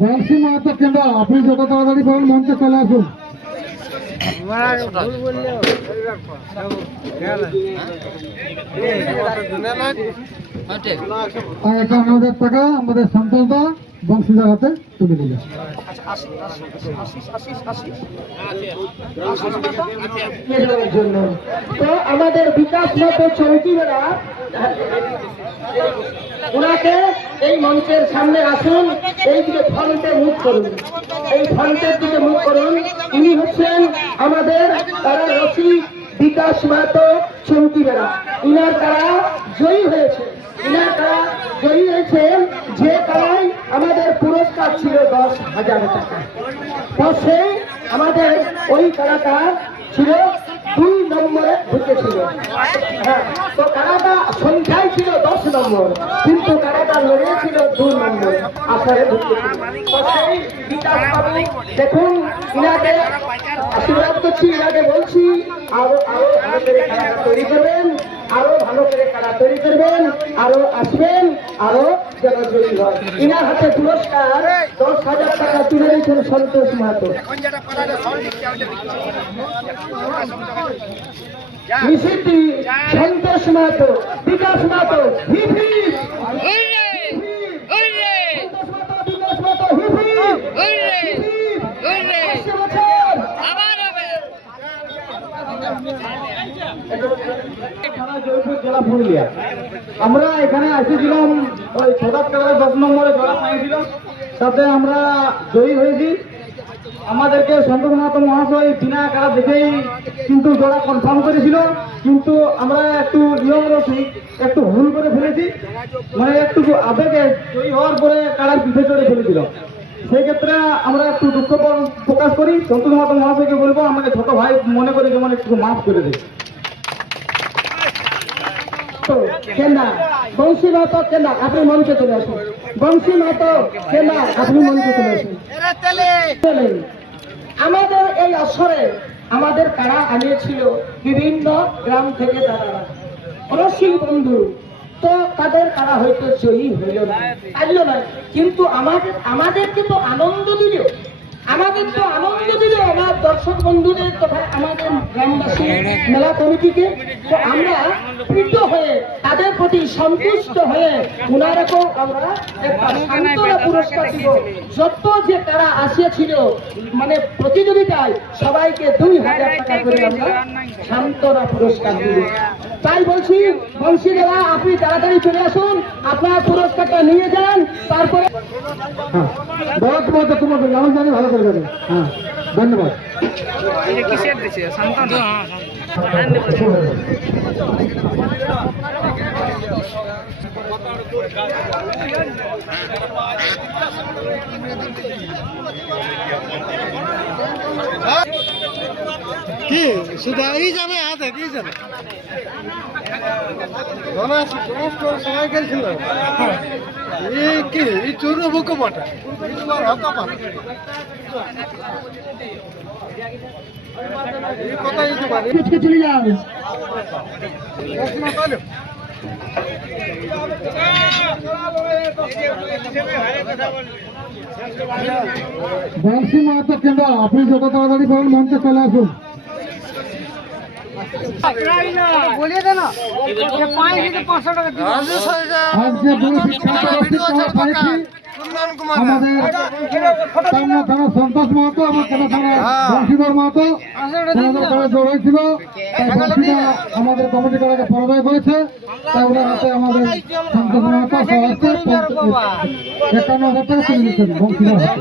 বংশী মাহাতো কেন্দ্র, আপনি যত তাড়াতাড়ি পারেন মঞ্চে চলে আসুন। 51,000 টাকা আমাদের সন্তোষদা বংশীদার হাতে তুলে দিল। তো আমাদের বিকাশ মতো চৌকিরা ওনাকে এই মঞ্চের সামনে আসুন, এই দিকে ফ্রন্টে মুখ করুন, এই ফ্রন্টের দিকে মুখ করুন। ইনি হচ্ছেন আমাদের তারা রসিক বিকাশ মাহাতো চৌকিবেড়া। ইনার তারা জয়ী হয়েছে, ইনার তারা জয়ী হয়েছেন যে তারাই আমাদের পুরস্কার ছিল 10,000 টাকা। তো সেই আমাদের ওই তারাটা ছিল 2 নম্বরে ঢুকেছিল। হ্যাঁ, তো তারাটা সংখ্যায় ছিল 10 নম্বর, কিন্তু তারাটা লড়িয়েছিল 2 নম্বর আসরে ঢুকেছিল। তো সেই বিকাশ বাবু দেখুন, ইনাকে আশীর্বাদ করছি, ইনাকে বলছি আরো আরো ভালো করে খেলা তৈরি করবেন, আরো ভালো করে খেলা তৈরি করবেন, আরো আসবেন, আরো যেন জয়ী হয়। ইনার হাতে পুরস্কার 10,000 টাকা তুলে দিয়েছেন সন্তোষ মাহাতো। মিছিলটি সন্তোষ মাহাতো, বিকাশ মাহাতো, জেলা পুরুলিয়া। আমরা এখানে এসেছিলাম ওই 10 নম্বরে জড়া পাইছিল, তাতে আমরা জয়ী হয়েছি। আমাদেরকে সন্তোষ মাহাতো মহাশয় বিনা কারা দেখেই কিন্তু জোড়া কনফার্ম করেছিল, কিন্তু আমরা একটু নিয়ম রসিক একটু ভুল করে ফেলেছি, মানে একটু আবেগে জয়ী হওয়ার পরে কারার পিঠে চড়ে ফেলেছিল। সেই ক্ষেত্রে আমরা একটু দুঃখ প্রকাশ করি। সন্তোষ মাহাতো মহাশয়কে বলবো আমাকে ছোট ভাই মনে করে যেমন একটু মাফ করে দেয়। কেনা বংশী মাহাতো কেনা, আপনি মঞ্চে চলে আসুন। বংশী মাহাতো কেনা, আপনি মঞ্চে চলে আসুন। আমাদের এই আসরে আমাদের কারা আনিয়েছিল বিভিন্ন গ্রাম থেকে তারা রসিক বন্ধু। তো তাদের কারা হয়তো জয়ী হইল না, পারল না, কিন্তু আমাদেরকে তো আনন্দ দিল, আমাদের তো আনন্দ দিল আমার দর্শক বন্ধুদের তথা আমাদের গ্রামবাসী মেলা কমিটিকে। তো আমরা প্রীত হয়ে তাদের প্রতি সন্তুষ্ট হয়ে ওনারাকেও আমরা একটা সান্ত্বনা পুরস্কার দিব। যত যে তারা আসিয়াছিল মানে প্রতিযোগিতায় সবাইকে 2,000 টাকা করে আমরা সান্ত্বনা পুরস্কার দিব। তাই বলছি বংশী দাদা, আপনি তাড়াতাড়ি চলে আসুন, আপনার পুরস্কারটা নিয়ে যান। তারপরে তোমাকে যেমন জানি ভালো করে যাবে। হ্যাঁ, ধন্যবাদ। কি সেটা এই যাবে হাতে কি যাবে সবাই গেছিল এই কি এই চোর বুক মাটা চলে যাও বংশী মাহাতো কেন্দ্র, আপনি যত তাড়াতাড়ি পারেন মঞ্চে চলে আসুন। সন্তোষ মাহাতো এবং বংশীধর মাহাতো জড়াইছিল, আমাদের কমিটি করাকে পরাজয় করেছে। তাই ওনার হাতে আমাদের সন্তোষ মাহাতো 51,000 টাকা তুলে দিচ্ছেন বংশীধর হাতে।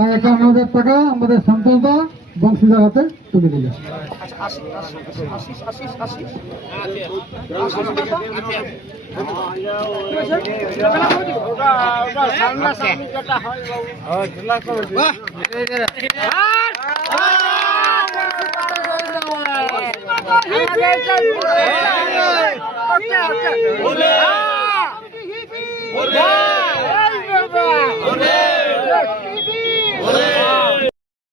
আর 51,000 টাকা আমাদের সন্তোষদা বংশীদার হাতে তুলে দিল। Okay.